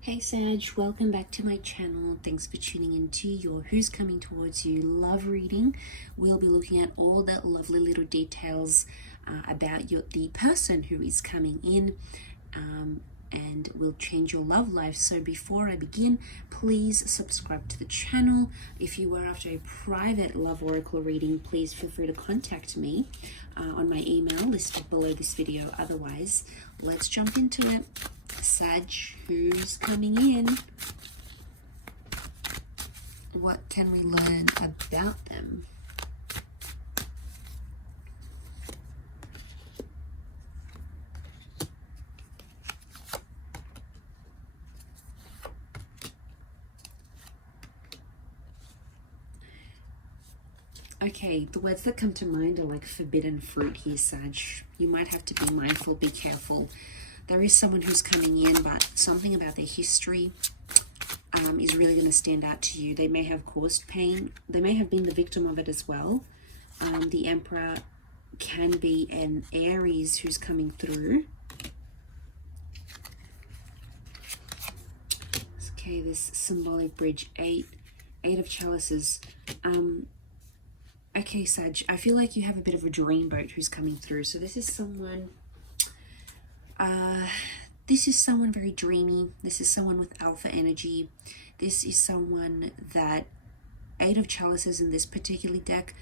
Hey Sag, welcome back to my channel. Thanks for tuning into your Who's Coming Towards You love reading. We'll be looking at all the lovely little details about the person who is coming in and will change your love life. So before I begin, please subscribe to the channel. If you are after a private love oracle reading, please feel free to contact me on my email listed below this video. Otherwise, let's jump into it. Sag, who's coming in? What can we learn about them? Okay, the words that come to mind are like forbidden fruit here, Sag. You might have to be mindful, be careful. There is someone who's coming in, but something about their history is really going to stand out to you. They may have caused pain. They may have been the victim of it as well. The Emperor can be an Aries who's coming through. Okay, this symbolic bridge, eight of chalices. Okay, Sag, I feel like you have a bit of a dreamboat who's coming through. So this is someone... this is someone very dreamy. This is someone with alpha energy. This is someone that eight of chalices in this particular deck,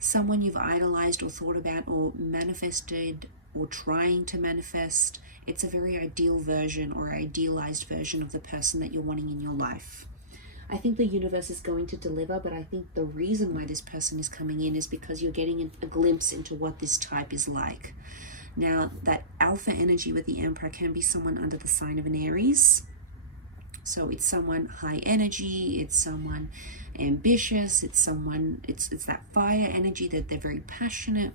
someone you've idolized or thought about or manifested or trying to manifest. It's a very ideal version or idealized version of the person that you're wanting in your life. I think the universe is going to deliver, but I think the reason why this person is coming in is because you're getting a glimpse into what this type is like. Now, that alpha energy with the Emperor can be someone under the sign of an Aries. So it's someone high energy, it's someone ambitious, it's that fire energy, that they're very passionate.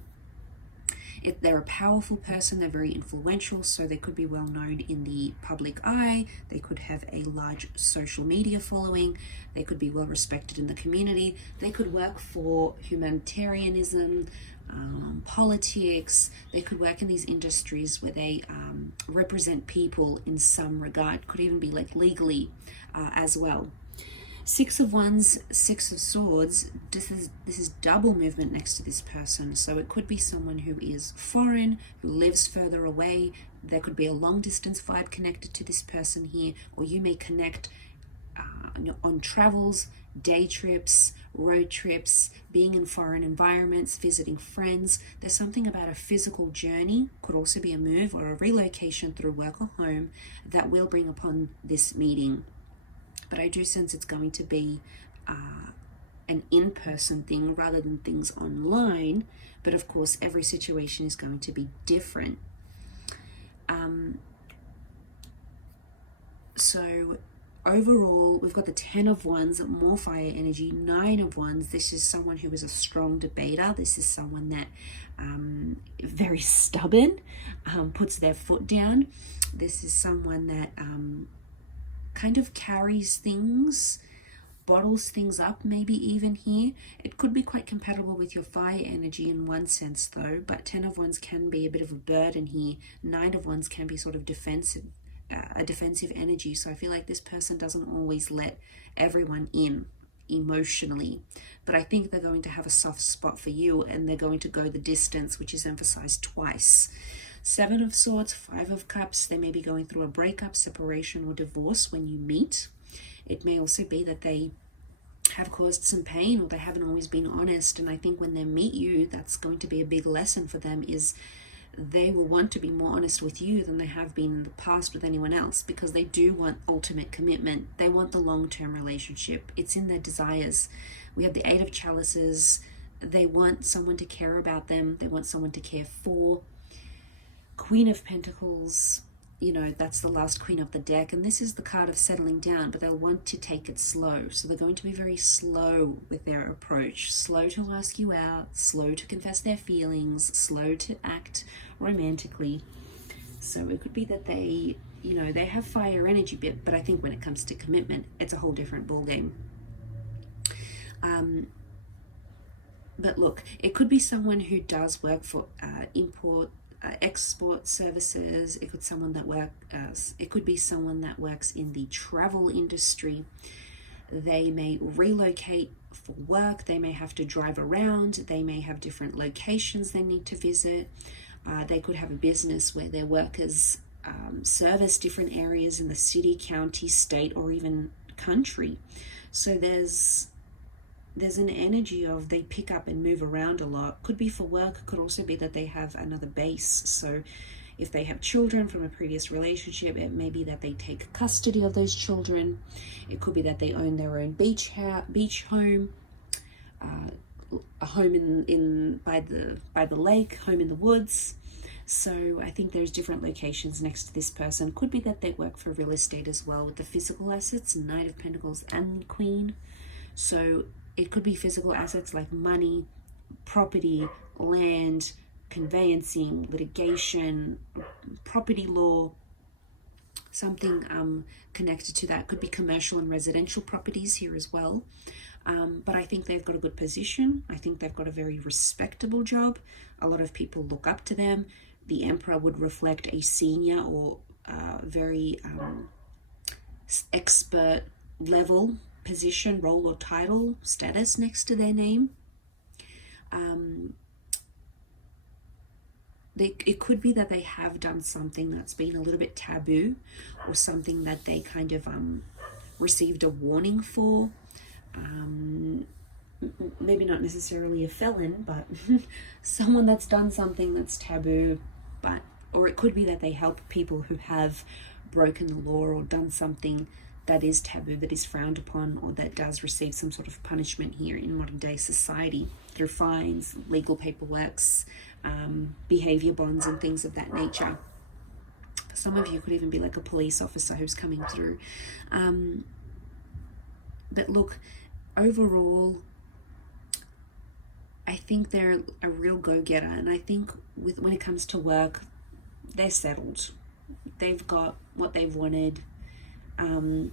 They're a powerful person, they're very influential, so they could be well known in the public eye. They could have a large social media following. They could be well respected in the community. They could work for humanitarianism, politics. They could work in these industries where they represent people in some regard. Could even be like legally as well. Six of Wands, Six of Swords. This is double movement next to this person. So it could be someone who is foreign, who lives further away. There could be a long distance vibe connected to this person here, or you may connect on travels, day trips, road trips, being in foreign environments, visiting friends. There's something about a physical journey, could also be a move or a relocation through work or home, that will bring upon this meeting. But I do sense it's going to be an in-person thing rather than things online. But of course, every situation is going to be different. So overall, we've got the 10 of Wands, more fire energy, 9 of Wands. This is someone who is a strong debater. This is someone that very stubborn, puts their foot down. This is someone that kind of carries things, bottles things up, maybe even here. It could be quite compatible with your fire energy in one sense though, but 10 of Wands can be a bit of a burden here. 9 of Wands can be sort of defensive, a defensive energy. So I feel like this person doesn't always let everyone in emotionally, but I think they're going to have a soft spot for you and they're going to go the distance, which is emphasized twice. 7 of Swords, 5 of Cups. They may be going through a breakup, separation, or divorce when you meet. It may also be that they have caused some pain or they haven't always been honest. And I think when they meet you, that's going to be a big lesson for them, is they will want to be more honest with you than they have been in the past with anyone else, because they do want ultimate commitment. They want the long-term relationship. It's in their desires. We have the 8 of Chalices. They want someone to care about them. They want someone to care for. Queen of Pentacles, you know, that's the last queen of the deck, and this is the card of settling down, but they'll want to take it slow. So they're going to be very slow with their approach, slow to ask you out, slow to confess their feelings, slow to act romantically. So it could be that they, you know, they have fire energy bit, but I think when it comes to commitment, it's a whole different ballgame. But look, it could be someone who does work for export services. It could be someone that works in the travel industry. They may relocate for work. They may have to drive around. They may have different locations they need to visit. They could have a business where their workers service different areas in the city, county, state, or even country. So there's an energy of they pick up and move around a lot. Could be for work, could also be that they have another base. So if they have children from a previous relationship, it may be that they take custody of those children. It could be that they own their own beach home, a home in by the lake, home in the woods. So I think there's different locations next to this person. Could be that they work for real estate as well, with the physical assets, Knight of Pentacles and Queen. So it could be physical assets like money, property, land, conveyancing, litigation, property law, something connected to that. Could be commercial and residential properties here as well. But I think they've got a good position. I think they've got a very respectable job. A lot of people look up to them. The Emperor would reflect a senior or very expert level position, role or title, status next to their name. It could be that they have done something that's been a little bit taboo, or something that they kind of received a warning for. Maybe not necessarily a felon, but someone that's done something that's taboo. Or it could be that they help people who have broken the law or done something that is taboo, that is frowned upon, or that does receive some sort of punishment here in modern day society through fines, legal paperworks, behavior bonds and things of that nature. For some of you, it could even be like a police officer who's coming through. But look, overall, I think they're a real go-getter, and I think when it comes to work, they're settled. They've got what they've wanted.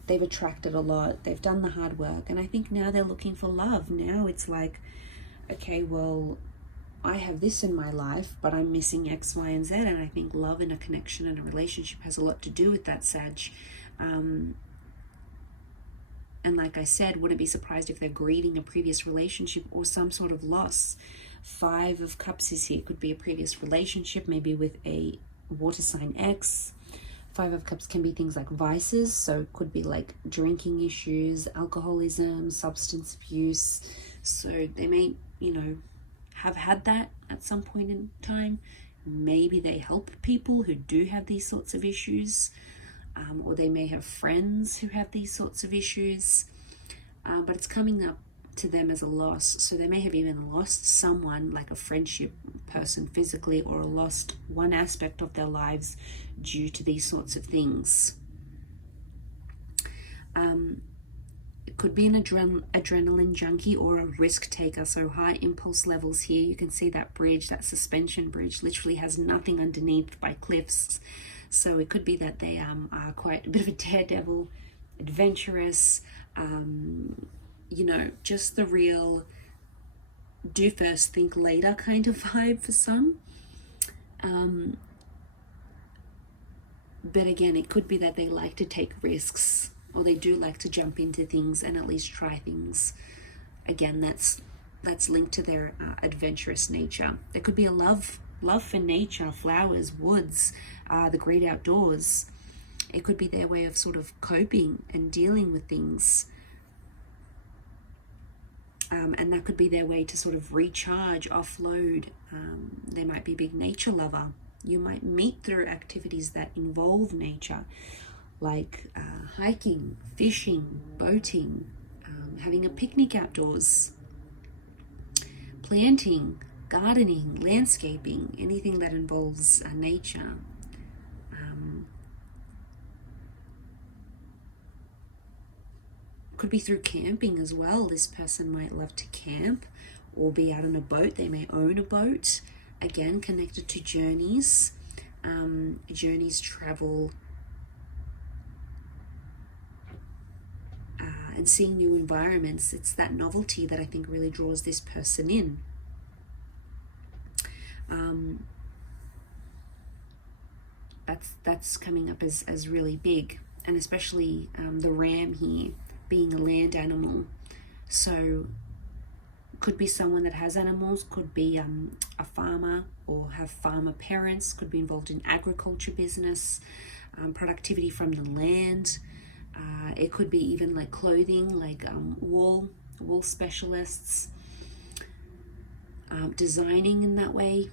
They've attracted a lot. They've done the hard work, and I think now they're looking for love. Now it's like, okay, well, I have this in my life, but I'm missing X, Y, and Z, and I think love and a connection and a relationship has a lot to do with that, Sag. And like I said, wouldn't be surprised if they're grieving a previous relationship or some sort of loss. 5 of Cups is here. It could be a previous relationship, maybe with a water sign ex. 5 of Cups can be things like vices. So it could be like drinking issues, alcoholism, substance abuse. So they may, have had that at some point in time. Maybe they help people who do have these sorts of issues. Or they may have friends who have these sorts of issues, but it's coming up to them as a loss. So they may have even lost someone, like a friendship person physically, or lost one aspect of their lives due to these sorts of things. It could be an adrenaline junkie or a risk taker, so high impulse levels here. You can see that bridge, that suspension bridge, literally has nothing underneath by cliffs. So it could be that they are quite a bit of a daredevil, adventurous, just the real do first, think later kind of vibe for some. But again, it could be that they like to take risks, or they do like to jump into things and at least try things. Again, that's linked to their adventurous nature. There could be a love for nature, flowers, woods, the great outdoors. It could be their way of sort of coping and dealing with things. And that could be their way to sort of recharge, offload. They might be a big nature lover. You might meet through activities that involve nature, like hiking, fishing, boating, having a picnic outdoors, planting, gardening, landscaping, anything that involves nature. Could be through camping as well. This person might love to camp or be out on a boat. They may own a boat. Again, connected to journeys. Journeys, travel, and seeing new environments. It's that novelty that I think really draws this person in. that's coming up as really big, and especially the ram here being a land animal. So could be someone that has animals, could be a farmer or have farmer parents, could be involved in agriculture business, productivity from the land. It could be even like clothing, like wool specialists, designing in that way.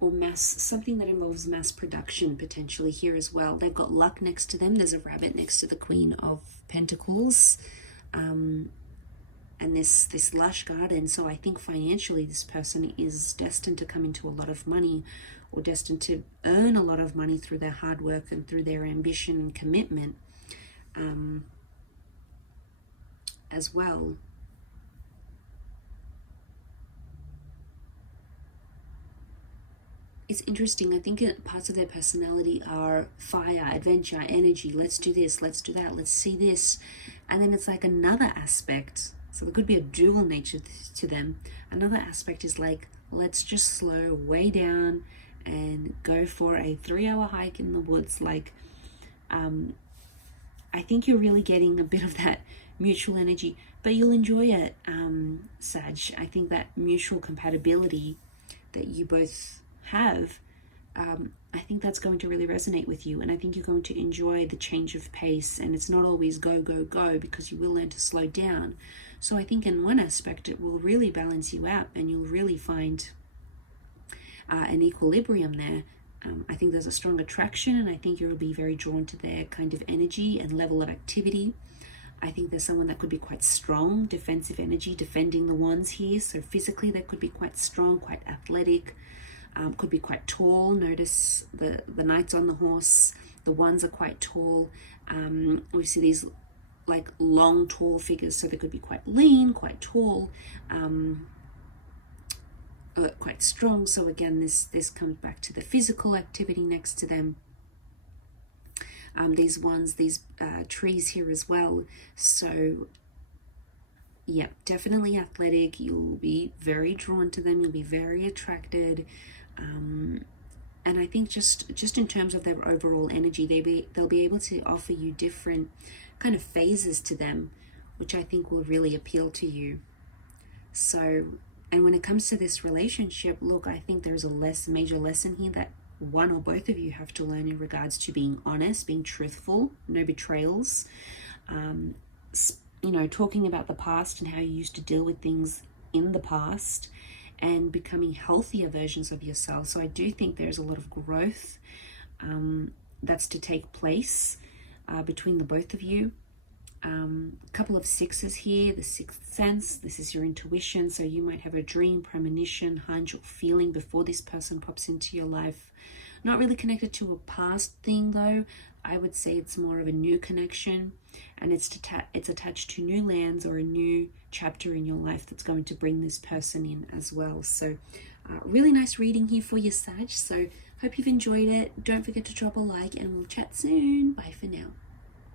Or something that involves mass production potentially here as well. They've got luck next to them. There's a rabbit next to the Queen of Pentacles, and this lush garden. So I think financially this person is destined to come into a lot of money, or destined to earn a lot of money through their hard work and through their ambition and commitment as well. It's interesting. I think parts of their personality are fire, adventure, energy. Let's do this, let's do that, let's see this. And then it's like another aspect. So there could be a dual nature to them. Another aspect is like, let's just slow way down and go for a 3-hour hike in the woods. Like, I think you're really getting a bit of that mutual energy, but you'll enjoy it, Sag. I think that mutual compatibility that you both have, I think that's going to really resonate with you, and I think you're going to enjoy the change of pace, and it's not always go, go, go, because you will learn to slow down. So I think in one aspect it will really balance you out, and you'll really find an equilibrium there. I think there's a strong attraction, and I think you'll be very drawn to their kind of energy and level of activity. I think there's someone that could be quite strong, defensive energy, defending the wands here. So physically they could be quite strong, quite athletic, could be quite tall. Notice the knights on the horse, the wands are quite tall. We see these like long, tall figures, so they could be quite lean, quite tall, quite strong. So again, this comes back to the physical activity next to them. These ones, these trees here as well. So yeah, definitely athletic. You'll be very drawn to them. You'll be very attracted. And I think just in terms of their overall energy, they'll be able to offer you different kind of phases to them, which I think will really appeal to you. So, and when it comes to this relationship, look, I think there's a major lesson here that one or both of you have to learn in regards to being honest, being truthful, no betrayals, talking about the past and how you used to deal with things in the past, and becoming healthier versions of yourself. So I do think there's a lot of growth that's to take place between the both of you. A couple of sixes here, the sixth sense. This is your intuition. So you might have a dream, premonition, hunch, or feeling before this person pops into your life. Not really connected to a past thing though. I would say it's more of a new connection, and it's attached to new lands or a new chapter in your life that's going to bring this person in as well. So really nice reading here for you, Sag. So hope you've enjoyed it. Don't forget to drop a like, and we'll chat soon. Bye for now.